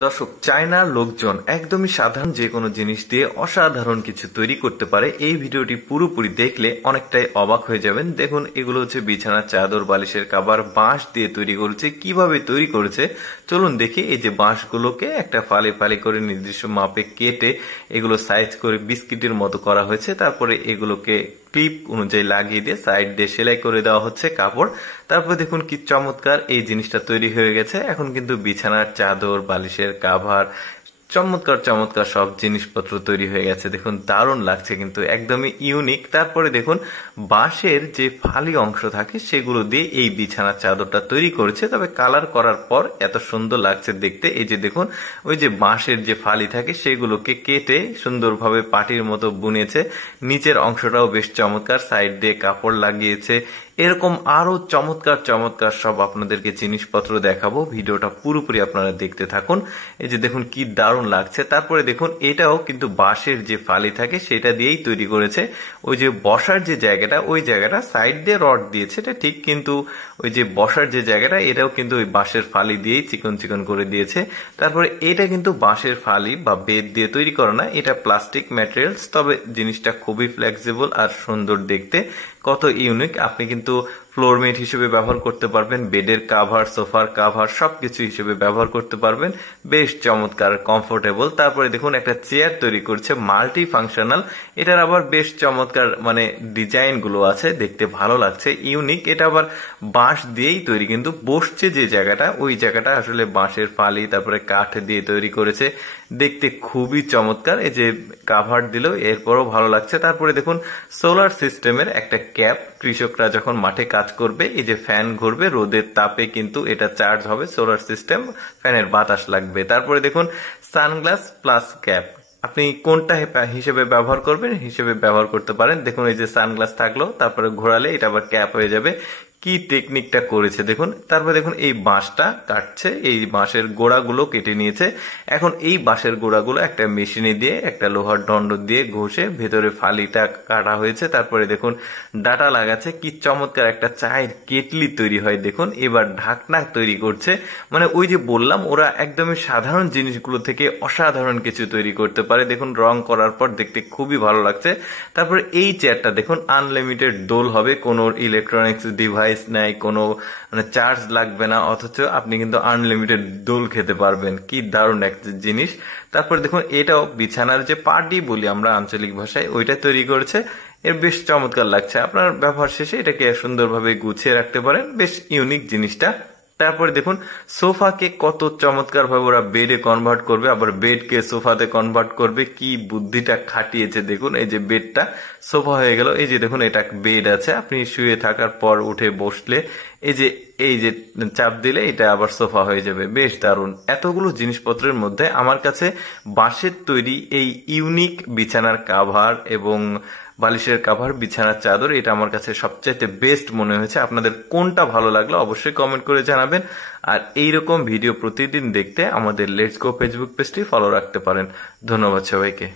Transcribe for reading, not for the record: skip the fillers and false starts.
দর্শক, চায়নার লোকজন একদমই সাধারণ যে কোনো জিনিস দিয়ে অসাধারণ কিছু তৈরি করতে পারে। এই ভিডিওটি পুরোপুরি দেখলে অনেকটাই অবাক হয়ে যাবেন। দেখুন, এগুলো হচ্ছে বিছানার চাদর, বালিশের কভার বাঁশ দিয়ে তৈরি করেছে। কিভাবে তৈরি করেছে চলুন দেখি। এই যে বাঁশগুলোকে একটা ফালি ফালি করে নির্দিষ্ট মাপে কেটে এগুলো সাইজ করে বিস্কিটের মতো করা হয়েছে। তারপরে এগুলোকে ক্লিপ অনুযায়ী লাগিয়ে দিয়ে সাইড দিয়ে সেলাই করে দেওয়া হচ্ছে কাপড়। তারপর দেখুন কি চমৎকার এই জিনিসটা তৈরি হয়ে গেছে। এখন কিন্তু বিছানার চাদর, বালিশের কাভার, চমৎকার চমৎকার সব জিনিসপত্র তৈরি হয়ে গেছে। দেখুন, দারুণ লাগছে, কিন্তু একদমই ইউনিক। তারপরে দেখুন, বাঁশের যে ফালি অংশ থাকে সেগুলো দিয়ে এই বিছানার চাদরটা তৈরি করেছে। তবে কালার করার পর এত সুন্দর লাগছে দেখতে। এই যে দেখুন, ওই যে বাঁশের যে ফালি থাকে সেগুলোকে কেটে সুন্দরভাবে পাটির মতো বুনেছে। নিচের অংশটাও বেশ চমৎকার, সাইড দিয়ে কাপড় লাগিয়েছে। এরকম আরো চমৎকার চমৎকার সব আপনাদেরকে জিনিসপত্র দেখাবো। ভিডিওটা পুরোপুরি আপনারা দেখতে থাকুন। এই যে দেখুন কি দারুণ লাগছে। তারপরে দেখুন, এটাও কিন্তু বাঁশের যে ফালি থাকে সেটা দিয়েই তৈরি করেছে। ওই যে বসার যে জায়গাটা, ওই জায়গাটা সাইড দিয়ে রড দিয়েছে, এটা ঠিক, কিন্তু ওই যে বসার যে জায়গাটা এটাও কিন্তু ওই বাঁশের ফালি দিয়েই চিকন চিকন করে দিয়েছে। তারপরে এটা কিন্তু বাঁশের ফালি বা বেত দিয়ে তৈরি করা না, এটা প্লাস্টিক ম্যাটেরিয়ালস। তবে জিনিসটা খুবই ফ্লেক্সিবল আর সুন্দর দেখতে, কত ইউনিক। আপনি কিন্তু ফ্লোরমেট হিসেবে ব্যবহার করতে পারবেন, বেডের কাভার, সোফার কাভার সবকিছু হিসেবে ব্যবহার করতে পারবেন। বেশ চমৎকার, কমফোর্টেবল। তারপরে দেখুন, একটা চেয়ার তৈরি করছে মাল্টি ফাংশনাল। এটার আবার বেশ চমৎকার মানে ডিজাইন গুলো আছে, দেখতে ভালো লাগছে, ইউনিক। এটা আবার বাঁশ দিয়েই তৈরি, কিন্তু বসছে যে জায়গাটা ওই জায়গাটা আসলে বাঁশের ফালি তারপরে কাঠ দিয়ে তৈরি করেছে। দেখতে খুবই চমৎকার। এই যে কাভার দিল, এরপরও ভালো লাগছে। তারপরে দেখুন, সোলার সিস্টেমের একটা ক্যাপ। কৃষকরা যখন মাঠে কাজ করবে, এই যে ফ্যান ঘুরবে, রোদের তাপে কিন্তু এটা চার্জ হবে। সোলার সিস্টেম, ফ্যানের বাতাস লাগবে। তারপরে দেখুন, সানগ্লাস প্লাস ক্যাপ। আপনি কোনটা হিসেবে ব্যবহার করবেন হিসেবে ব্যবহার করতে পারেন। দেখুন, এই যে সানগ্লাস থাকলো, তারপরে ঘোরালে এটা আবার ক্যাপ হয়ে যাবে। কি টেকনিকটা করেছে দেখুন। তারপরে দেখুন, এই বাঁশটা কাটছে, এই বাঁশের গোড়াগুলো কেটে নিয়েছে। এখন এই বাঁশের গোড়াগুলো একটা মেশিনে দিয়ে, একটা লোহার দণ্ড দিয়ে ঘষে ভেতরে ফালিটা কাটা হয়েছে। তারপরে দেখুন, ডাটা লাগাচ্ছে। কি চমৎকার একটা চায়ের কেটলি তৈরি হয় দেখুন। এবার ঢাকনা তৈরি করছে। মানে ওই যে বললাম, ওরা একদমই সাধারণ জিনিসগুলো থেকে অসাধারণ কিছু তৈরি করতে পারে। দেখুন, রং করার পর দেখতে খুবই ভালো লাগছে। তারপরে এই চেয়ারটা দেখুন, আনলিমিটেড দোল হবে, কোনো ইলেকট্রনিক্স ডিভাইস নাই, কোনো মানে চার্জ লাগবে না, অথচ আপনি কিন্তু আনলিমিটেড দোল খেতে পারবেন। কি দারুণ একটা জিনিস। তারপর দেখুন, এটাও বিছানার যে পাটি বলি আমরা আঞ্চলিক ভাষায়, ওইটা তৈরি করেছে। এর বেশ চমৎকার লাগছে। আপনার ব্যবহার শেষে এটাকে সুন্দরভাবে গুছিয়ে রাখতে পারেন। বেশ ইউনিক জিনিসটা। তারপরে দেখুন, সোফাকে কত চমৎকার ভাবে ওরা বেডে কনভার্ট করবে, আবার বেডকে সোফাতে কনভার্ট করবে। কি বুদ্ধিটা খাটিয়েছে দেখুন। এই যে বেডটা সোফা হয়ে গেল। এই যে দেখুন, এটা বেড আছে, আপনি শুয়ে থাকার পর উঠে বসলে এই যে চাপ দিলে এটা আবার সোফা হয়ে যাবে। বেশ দারুণ। এতগুলো জিনিসপত্রের মধ্যে আমার কাছে বাঁশের তৈরি এই ইউনিক বিছানার কাভার এবং বালিশের কাভার, বিছানার চাদর, এটা আমার কাছে সবচাইতে বেস্ট মনে হয়েছে। আপনাদের কোনটা ভালো লাগলো অবশ্যই কমেন্ট করে জানাবেন। আর এইরকম ভিডিও প্রতিদিন দেখতে আমাদের লেটস গো ফেসবুক পেজটি ফলো রাখতে পারেন। ধন্যবাদ সবাইকে।